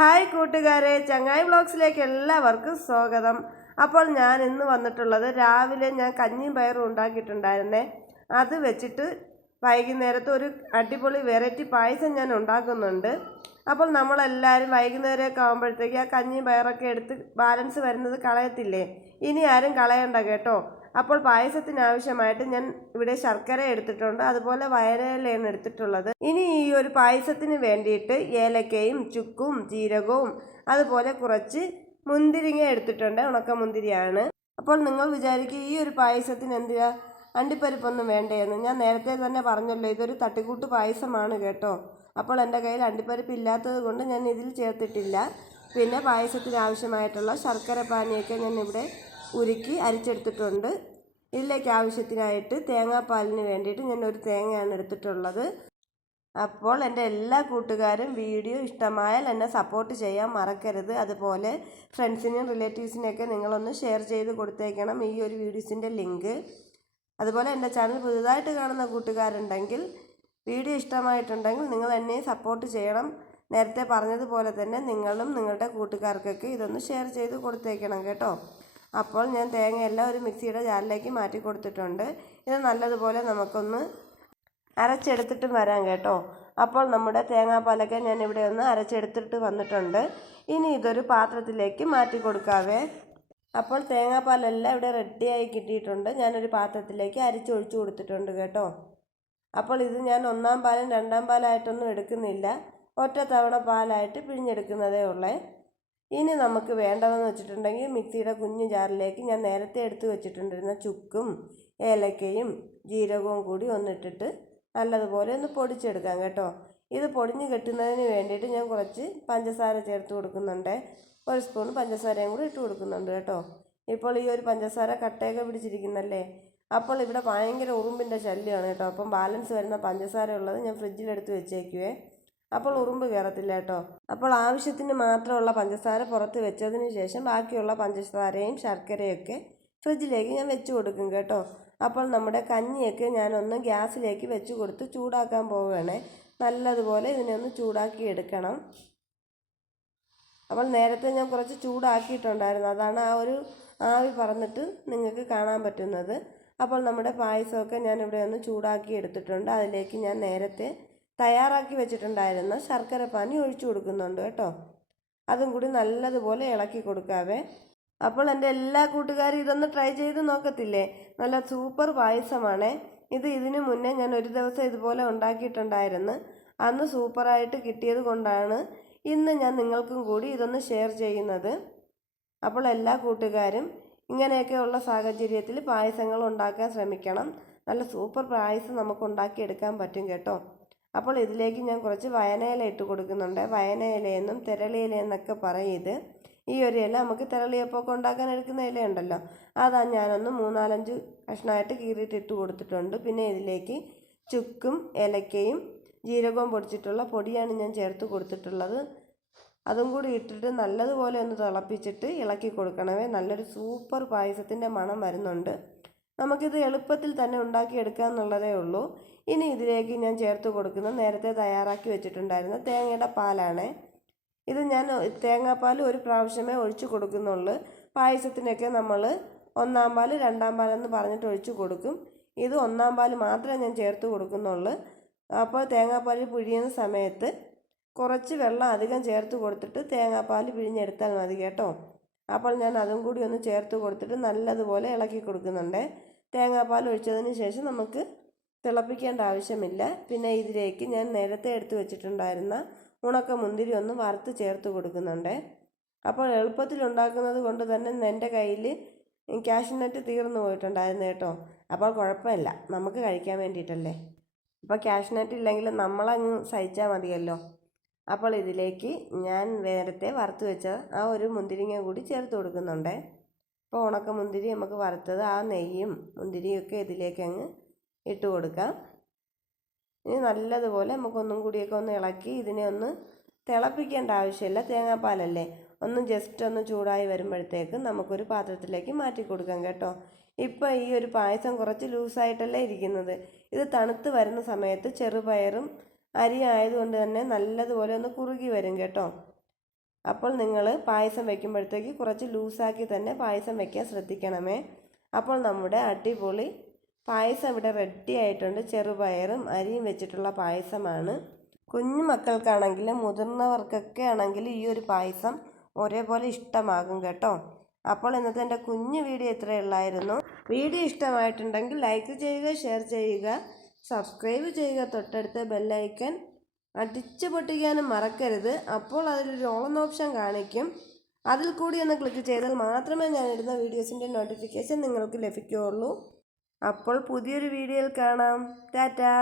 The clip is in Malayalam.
ഹായ് കൂട്ടുകാരെ ചങ്ങായി ബ്ലോഗ്സിലേക്ക് എല്ലാവർക്കും സ്വാഗതം. അപ്പോൾ ഞാൻ ഇന്ന് വന്നിട്ടുള്ളത് രാവിലെ ഞാൻ കഞ്ഞിയും പയറും ഉണ്ടാക്കിയിട്ടുണ്ടായിരുന്നേ. അത് വെച്ചിട്ട് വൈകുന്നേരത്തെ ഒരു അടിപൊളി വെറൈറ്റി പായസം ഞാൻ ഉണ്ടാക്കുന്നുണ്ട്. അപ്പോൾ നമ്മളെല്ലാവരും വൈകുന്നേരമൊക്കെ ആകുമ്പോഴത്തേക്ക് ആ കഞ്ഞിയും പയറൊക്കെ എടുത്ത് ബാലൻസ് വരുന്നത് കളയത്തില്ലേ? ഇനി ആരും കളയണ്ട കേട്ടോ. അപ്പോൾ പായസത്തിന് ആവശ്യമായിട്ട് ഞാൻ ഇവിടെ ശർക്കര എടുത്തിട്ടുണ്ട്. അതുപോലെ വയറേലയാണ് എടുത്തിട്ടുള്ളത്. ഇനി ഈ ഒരു പായസത്തിന് വേണ്ടിയിട്ട് ഏലക്കയും ചുക്കും ജീരകവും അതുപോലെ കുറച്ച് മുന്തിരിങ്ങ എടുത്തിട്ടുണ്ട്. ഉണക്ക മുന്തിരിയാണ് അപ്പോൾ നിങ്ങൾ വിചാരിക്കും ഈ ഒരു പായസത്തിന് എന്തിനാ അണ്ടിപ്പരിപ്പൊന്നും വേണ്ടേന്ന്. ഞാൻ നേരത്തെ തന്നെ പറഞ്ഞല്ലോ ഇതൊരു തട്ടിക്കൂട്ട് പായസമാണ് കേട്ടോ. അപ്പോൾ എന്റെ കയ്യിൽ അണ്ടിപ്പരിപ്പ് ഇല്ലാത്തത് കൊണ്ട് ഞാൻ ഇതിൽ ചേർത്തിട്ടില്ല. പിന്നെ പായസത്തിന് ആവശ്യമായിട്ടുള്ള ശർക്കര പാനിയൊക്കെ ഞാൻ ഇവിടെ ഉരുക്കി അരിച്ചെടുത്തിട്ടുണ്ട്. ഇതിലേക്ക് ആവശ്യത്തിനായിട്ട് തേങ്ങാപ്പാലിന് വേണ്ടിയിട്ട് ഞാൻ ഒരു തേങ്ങയാണ് എടുത്തിട്ടുള്ളത്. അപ്പോൾ എന്റെ എല്ലാ കൂട്ടുകാരും വീഡിയോ ഇഷ്ടമായാൽ എന്നെ സപ്പോർട്ട് ചെയ്യാൻ മറക്കരുത്. അതുപോലെ ഫ്രണ്ട്സിനും റിലേറ്റീവ്സിനെയൊക്കെ നിങ്ങളൊന്ന് ഷെയർ ചെയ്ത് കൊടുത്തേക്കണം ഈ ഒരു വീഡിയോസിന്റെ ലിങ്ക്. അതുപോലെ എന്റെ ചാനൽ പുതുതായിട്ട് കാണുന്ന കൂട്ടുകാരുണ്ടെങ്കിൽ വീഡിയോ ഇഷ്ടമായിട്ടുണ്ടെങ്കിൽ നിങ്ങൾ എന്നെ സപ്പോർട്ട് ചെയ്യണം. നേരത്തെ പറഞ്ഞതുപോലെ തന്നെ നിങ്ങളും നിങ്ങളുടെ കൂട്ടുകാർക്കൊക്കെ ഇതൊന്ന് ഷെയർ ചെയ്ത് കൊടുത്തേക്കണം കേട്ടോ. അപ്പോൾ ഞാൻ തേങ്ങയെല്ലാം ഒരു മിക്സിയുടെ ജാറിലേക്ക് മാറ്റി കൊടുത്തിട്ടുണ്ട്. ഇത് നല്ലതുപോലെ നമുക്കൊന്ന് അരച്ചെടുത്തിട്ടും വരാം കേട്ടോ. അപ്പോൾ നമ്മുടെ തേങ്ങാപ്പാലൊക്കെ ഞാൻ ഇവിടെ ഒന്ന് അരച്ചെടുത്തിട്ട് വന്നിട്ടുണ്ട്. ഇനി ഇതൊരു പാത്രത്തിലേക്ക് മാറ്റി കൊടുക്കാവേ. അപ്പോൾ തേങ്ങാപ്പാലെല്ലാം ഇവിടെ റെഡിയായി കിട്ടിയിട്ടുണ്ട്. ഞാനൊരു പാത്രത്തിലേക്ക് അരിച്ചൊഴിച്ചു കൊടുത്തിട്ടുണ്ട് കേട്ടോ. അപ്പോൾ ഇത് ഞാൻ ഒന്നാം പാലും രണ്ടാം പാലായിട്ടൊന്നും എടുക്കുന്നില്ല. ഒറ്റ തവണ പാലായിട്ട് പിഴിഞ്ഞെടുക്കുന്നതേ ഉള്ളേ. ഇനി നമുക്ക് വേണ്ടതെന്ന് വെച്ചിട്ടുണ്ടെങ്കിൽ മിക്സിയുടെ കുഞ്ഞു ജാറിലേക്ക് ഞാൻ നേരത്തെ എടുത്തു വെച്ചിട്ടുണ്ടിരുന്ന ചുക്കും ഏലക്കയും ജീരകവും കൂടി ഒന്നിട്ടിട്ട് നല്ലതുപോലെ ഒന്ന് പൊടിച്ചെടുക്കാം കേട്ടോ. ഇത് പൊടിഞ്ഞ് കെട്ടുന്നതിന് വേണ്ടിയിട്ട് ഞാൻ കുറച്ച് പഞ്ചസാര ചേർത്ത് കൊടുക്കുന്നുണ്ട്. ഒരു സ്പൂൺ പഞ്ചസാരയും കൂടി ഇട്ട് കൊടുക്കുന്നുണ്ട് കേട്ടോ. ഇപ്പോൾ ഈ ഒരു പഞ്ചസാര കട്ടയൊക്കെ പിടിച്ചിരിക്കുന്നല്ലേ? അപ്പോൾ ഇവിടെ ഭയങ്കര ഉറുമ്പിന്റെ ശല്യമാണ് കേട്ടോ. അപ്പം ബാലൻസ് വരുന്ന പഞ്ചസാര ഉള്ളത് ഞാൻ ഫ്രിഡ്ജിലെടുത്ത് വെച്ചേക്കുവേ. അപ്പോൾ ഉറുമ്പ് കയറത്തില്ല കേട്ടോ. അപ്പോൾ ആവശ്യത്തിന് മാത്രമുള്ള പഞ്ചസാര പുറത്ത് വെച്ചതിന് ശേഷം ബാക്കിയുള്ള പഞ്ചസാരയും ശർക്കരയൊക്കെ ഫ്രിഡ്ജിലേക്ക് ഞാൻ വെച്ച് കൊടുക്കും കേട്ടോ. അപ്പോൾ നമ്മുടെ കഞ്ഞിയൊക്കെ ഞാനൊന്ന് ഗ്യാസിലേക്ക് വെച്ച് കൊടുത്ത് ചൂടാക്കാൻ പോവുകയാണ്. നല്ലതുപോലെ ഇതിനെ ഒന്ന് ചൂടാക്കി എടുക്കണം. അപ്പോൾ നേരത്തെ ഞാൻ കുറച്ച് ചൂടാക്കിയിട്ടുണ്ടായിരുന്നു. അതാണ് ആ ഒരു ആവി പറന്നിട്ട് നിങ്ങൾക്ക് കാണാൻ പറ്റുന്നത്. അപ്പോൾ നമ്മുടെ പായസമൊക്കെ ഞാൻ ഇവിടെ ഒന്ന് ചൂടാക്കി എടുത്തിട്ടുണ്ട്. അതിലേക്ക് ഞാൻ നേരത്തെ തയ്യാറാക്കി വെച്ചിട്ടുണ്ടായിരുന്ന ശർക്കര പാനി ഒഴിച്ചു കൊടുക്കുന്നുണ്ട് കേട്ടോ. അതും കൂടി നല്ലതുപോലെ ഇളക്കി കൊടുക്കാവേ. അപ്പോൾ എന്റെ എല്ലാ കൂട്ടുകാരും ഇതൊന്ന് ട്രൈ ചെയ്ത് നോക്കത്തില്ലേ? നല്ല സൂപ്പർ പായസമാണേ. ഇത് ഇതിനു മുന്നേ ഞാൻ ഒരു ദിവസം ഇതുപോലെ ഉണ്ടാക്കിയിട്ടുണ്ടായിരുന്നു. അന്ന് സൂപ്പറായിട്ട് കിട്ടിയത് കൊണ്ടാണ് ഇന്ന് ഞാൻ നിങ്ങൾക്കും കൂടി ഇതൊന്ന് ഷെയർ ചെയ്യുന്നത്. അപ്പോൾ എല്ലാ കൂട്ടുകാരും ഇങ്ങനെയൊക്കെയുള്ള സാഹചര്യത്തിൽ പായസങ്ങൾ ഉണ്ടാക്കാൻ ശ്രമിക്കണം. നല്ല സൂപ്പർ പായസം നമുക്ക് ഉണ്ടാക്കിയെടുക്കാൻ പറ്റും കേട്ടോ. അപ്പോൾ ഇതിലേക്ക് ഞാൻ കുറച്ച് വയനയില ഇട്ട് കൊടുക്കുന്നുണ്ട്. വയനയിലയെന്നും തിരളിയില എന്നൊക്കെ പറയും ഇത്. ഈ ഒരു ഇല നമുക്ക് തിരളിയപ്പൊക്കെ ഉണ്ടാക്കാൻ എടുക്കുന്ന ഇലയുണ്ടല്ലോ. അതാ ഞാനൊന്ന് മൂന്നാലഞ്ച് കഷ്ണമായിട്ട് കീറിയിട്ട് ഇട്ട് കൊടുത്തിട്ടുണ്ട്. പിന്നെ ഇതിലേക്ക് ചുക്കും ഇലക്കയും ജീരകവും പൊടിച്ചിട്ടുള്ള പൊടിയാണ് ഞാൻ ചേർത്ത് കൊടുത്തിട്ടുള്ളത്. അതും കൂടി ഇട്ടിട്ട് നല്ലതുപോലെ ഒന്ന് തിളപ്പിച്ചിട്ട് ഇളക്കി കൊടുക്കണമേ. നല്ലൊരു സൂപ്പർ പായസത്തിന്റെ മണം വരുന്നുണ്ട്. നമുക്കിത് എളുപ്പത്തിൽ തന്നെ ഉണ്ടാക്കിയെടുക്കുക എന്നുള്ളതേ ഉള്ളൂ. ഇനി ഇതിലേക്ക് ഞാൻ ചേർത്ത് കൊടുക്കുന്ന നേരത്തെ തയ്യാറാക്കി വെച്ചിട്ടുണ്ടായിരുന്ന തേങ്ങയുടെ പാലാണ്. ഇത് ഞാൻ തേങ്ങാപ്പാൽ ഒരു പ്രാവശ്യമേ ഒഴിച്ചു കൊടുക്കുന്നുള്ളൂ. പായസത്തിനൊക്കെ നമ്മൾ ഒന്നാം പാൽ രണ്ടാം പാലെന്ന് പറഞ്ഞിട്ട് ഒഴിച്ചു കൊടുക്കും. ഇത് ഒന്നാം പാൽ മാത്രമേ ഞാൻ ചേർത്ത് കൊടുക്കുന്നുള്ളൂ. അപ്പോൾ തേങ്ങാപ്പാൽ പിഴിയുന്ന സമയത്ത് കുറച്ച് വെള്ളം അധികം ചേർത്ത് കൊടുത്തിട്ട് തേങ്ങാപ്പാൽ പിഴിഞ്ഞെടുത്താൽ മതി കേട്ടോ. അപ്പോൾ ഞാൻ അതും കൂടി ഒന്ന് ചേർത്ത് കൊടുത്തിട്ട് നല്ലതുപോലെ ഇളക്കി കൊടുക്കുന്നുണ്ട്. തേങ്ങാപ്പാൽ ഒഴിച്ചതിന് ശേഷം നമുക്ക് തിളപ്പിക്കേണ്ട ആവശ്യമില്ല. പിന്നെ ഇതിലേക്ക് ഞാൻ നേരത്തെ എടുത്തു വെച്ചിട്ടുണ്ടായിരുന്ന ഉണക്ക മുന്തിരി ഒന്ന് വറുത്ത് ചേർത്ത് കൊടുക്കുന്നുണ്ട്. അപ്പോൾ എളുപ്പത്തിൽ ഉണ്ടാക്കുന്നത് കൊണ്ട് തന്നെ എന്റെ കയ്യിൽ ക്യാഷ്നട്ട് തീർന്നു പോയിട്ടുണ്ടായിരുന്നു കേട്ടോ. അപ്പോൾ കുഴപ്പമില്ല. നമുക്ക് കഴിക്കാൻ വേണ്ടിയിട്ടല്ലേ? അപ്പോൾ ക്യാഷ്നട്ട് ഇല്ലെങ്കിൽ നമ്മളങ്ങ് സഹിച്ചാൽ മതിയല്ലോ. അപ്പോൾ ഇതിലേക്ക് ഞാൻ നേരത്തെ വറുത്ത് വെച്ച ആ ഒരു മുന്തിരിങ്ങ കൂടി ചേർത്ത് കൊടുക്കുന്നുണ്ട്. അപ്പോൾ ഉണക്ക മുന്തിരി നമുക്ക് വറുത്തത് ആ നെയ്യും മുന്തിരിയൊക്കെ ഇതിലേക്ക് അങ്ങ് ഇട്ട് കൊടുക്കാം. ഇനി നല്ലതുപോലെ നമുക്കൊന്നും കൂടിയൊക്കെ ഒന്ന് ഇളക്കി ഇതിനെ ഒന്ന് തിളപ്പിക്കേണ്ട ആവശ്യമില്ല. തേങ്ങാപ്പാലല്ലേ? ഒന്ന് ജസ്റ്റ് ഒന്ന് ചൂടായി വരുമ്പോഴത്തേക്ക് നമുക്കൊരു പാത്രത്തിലേക്ക് മാറ്റി കൊടുക്കാം കേട്ടോ. ഇപ്പോൾ ഈ ഒരു പായസം കുറച്ച് ലൂസായിട്ടല്ലേ ഇരിക്കുന്നത്. ഇത് തണുത്ത് വരുന്ന സമയത്ത് ചെറുപയറും അരി ആയതുകൊണ്ട് തന്നെ നല്ലതുപോലെ ഒന്ന് കുറുകി വരും കേട്ടോ. അപ്പോൾ നിങ്ങൾ പായസം വെക്കുമ്പോഴത്തേക്ക് കുറച്ച് ലൂസാക്കി തന്നെ പായസം വെക്കാൻ ശ്രദ്ധിക്കണമേ. അപ്പോൾ നമ്മുടെ അടിപൊളി പായസം ഇവിടെ റെഡി ആയിട്ടുണ്ട്. ചെറുപയറും അരിയും വെച്ചിട്ടുള്ള പായസമാണ്. കുഞ്ഞു മക്കൾക്കാണെങ്കിലും മുതിർന്നവർക്കൊക്കെ ആണെങ്കിലും ഈ ഒരു പായസം ഒരേപോലെ ഇഷ്ടമാകും കേട്ടോ. അപ്പോൾ ഇന്നത്തെ എന്റെ കുഞ്ഞു വീഡിയോ ഇത്രയേ ഉള്ളായിരുന്നു. വീഡിയോ ഇഷ്ടമായിട്ടുണ്ടെങ്കിൽ ലൈക്ക് ചെയ്യുക ഷെയർ ചെയ്യുക. സബ്സ്ക്രൈബ് ചെയ്യുക തൊട്ടടുത്ത ബെല്ലൈക്കൻ അടിച്ചു പൊട്ടിക്കാനും മറക്കരുത്. അപ്പോൾ അതിലൊരു ഓൺ ഓപ്ഷൻ കാണിക്കും. അതിൽ കൂടി ഒന്ന് ക്ലിക്ക് ചെയ്താൽ മാത്രമേ ഞാൻ ഇടുന്ന വീഡിയോസിന്റെ നോട്ടിഫിക്കേഷൻ നിങ്ങൾക്ക് ലഭിക്കുകയുള്ളൂ. അപ്പോൾ പുതിയൊരു വീഡിയോയിൽ കാണാം. ടാറ്റാ!